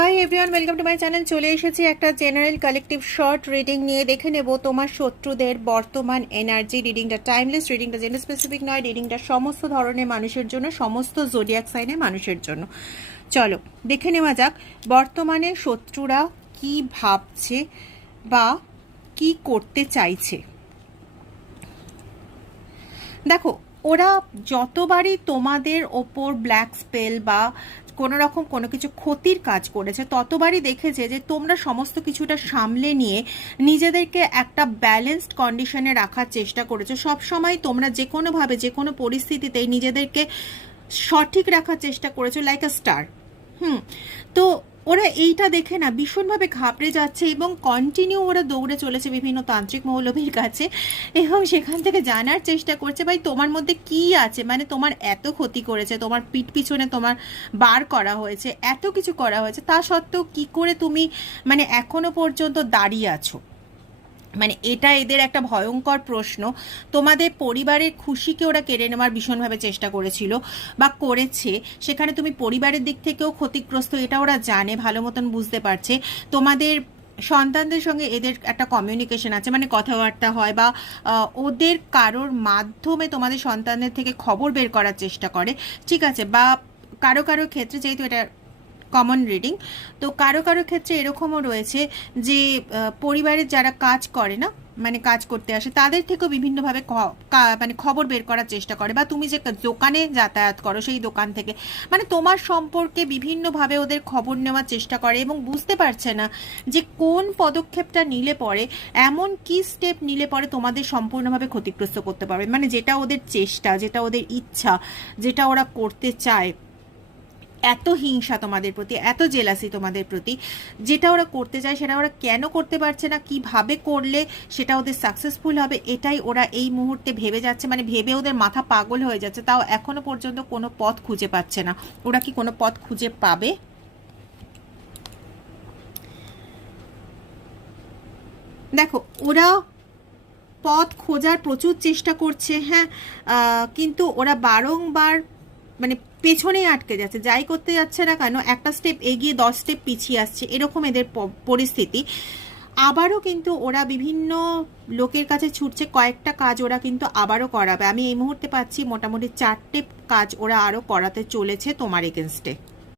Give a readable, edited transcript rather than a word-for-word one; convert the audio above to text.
Hi everyone, welcome to my channel. চলে এসেছি একটা জেনারেল কালেকটিভ শর্ট রিডিং নিয়ে। দেখে নেব তোমার শত্রুদের বর্তমান এনার্জি। রিডিংটা টাইমলেস, রিডিংটা জেন্ডার স্পেসিফিক নয়, রিডিংটা সমস্ত ধরনের মানুষের জন্য, সমস্ত জোডিয়াক সাইনের মানুষের জন্য। চলো দেখে নেওয়া যাক বর্তমানে শত্রুরা কি ভাবছে বা কি করতে চাইছে। দেখো, ওরা যতবারই তোমাদের ওপর ব্ল্যাক স্পেল বা কোনো রকম কোনো কিছু ক্ষতির কাজ করেছে, ততবারই দেখেছে যে তোমরা সমস্ত কিছুটা সামলে নিয়ে নিজেদেরকে একটা ব্যালেন্সড কন্ডিশনে রাখার চেষ্টা করেছো। সবসময় তোমরা যে কোনোভাবে যে কোনো পরিস্থিতিতেই নিজেদেরকে সঠিক রাখার চেষ্টা করেছো, লাইক আ স্টার। তো ওরা এইটা দেখে না ভীষণভাবে ঘাবড়ে যাচ্ছে এবং কন্টিনিউ ওরা দৌড়ে চলেছে বিভিন্ন তান্ত্রিক মৌলবীর কাছে এবং সেখান থেকে জানার চেষ্টা করছে ভাই তোমার মধ্যে কি আছে, মানে তোমার এত ক্ষতি করেছে, তোমার পিঠ পিছনে তোমার বার করা হয়েছে, এত কিছু করা হয়েছে, তা সত্ত্বেও কি করে তুমি মানে এখনো পর্যন্ত দাঁড়িয়ে আছো। মানে এটা এদের একটা ভয়ঙ্কর প্রশ্ন। তোমাদের পরিবারের খুশিকে ওরা কেড়ে নেওয়ার ভীষণভাবে চেষ্টা করেছিল বা করেছে, সেখানে তুমি পরিবারের দিক থেকেও ক্ষতিগ্রস্ত, এটা ওরা জানে, ভালো মতন বুঝতে পারছে। তোমাদের সন্তানদের সঙ্গে এদের একটা কমিউনিকেশন আছে, মানে কথাবার্তা হয় বা ওদের কারোর মাধ্যমে তোমাদের সন্তানদের থেকে খবর বের করার চেষ্টা করে, ঠিক আছে। বা কারো কারো ক্ষেত্রে, যেহেতু এটা কমন রিডিং, তো কারো কারো ক্ষেত্রে এরকমও রয়েছে যে পরিবারের যারা কাজ করে না, মানে কাজ করতে আসে, তাদের থেকেও বিভিন্নভাবে মানে খবর বের করার চেষ্টা করে। বা তুমি যে দোকানে যাতায়াত করো সেই দোকান থেকে মানে তোমার সম্পর্কে বিভিন্নভাবে ওদের খবর নেওয়ার চেষ্টা করে এবং বুঝতে পারছে না যে কোন পদক্ষেপটা নিলে পরে, এমন কি স্টেপ নিলে পরে তোমাদের সম্পূর্ণভাবে ক্ষতিগ্রস্ত করতে পারবে। মানে যেটা ওদের চেষ্টা, যেটা ওদের ইচ্ছা, যেটা ওরা করতে চায়, এত হিংসা তোমাদের প্রতি, এত জেলাসি তোমাদের প্রতি, যেটা ওরা করতে চায় সেটা ওরা কেন করতে পারছে না, কিভাবে করলে সেটা ওদের সাকসেসফুল হবে, এটাই ওরা এই মুহূর্তে ভেবে যাচ্ছে। মানে ভেবে ওদের মাথা পাগল হয়ে যাচ্ছে, তাও এখনো পর্যন্ত কোনো পথ খুঁজে পাচ্ছে না। ওরা কি কোনো পথ খুঁজে পাবে? দেখো, ওরা পথ খোঁজার প্রচুর চেষ্টা করছে, হ্যাঁ, কিন্তু ওরা বারংবার মানে পেছনেই আটকে যাচ্ছে। যাই করতে যাচ্ছে না কেন, একটা স্টেপ এগিয়ে 10 স্টেপ পিছিয়ে আসছে, এরকম এদের পরিস্থিতি। আবারও কিন্তু ওরা বিভিন্ন লোকের কাছে ছুটছে, কয়েকটা কাজ ওরা কিন্তু আবারও করাবে। আমি এই মুহূর্তে পাচ্ছি মোটামুটি 4টে কাজ ওরা আরও করাতে চলেছে তোমার এগেনস্টে।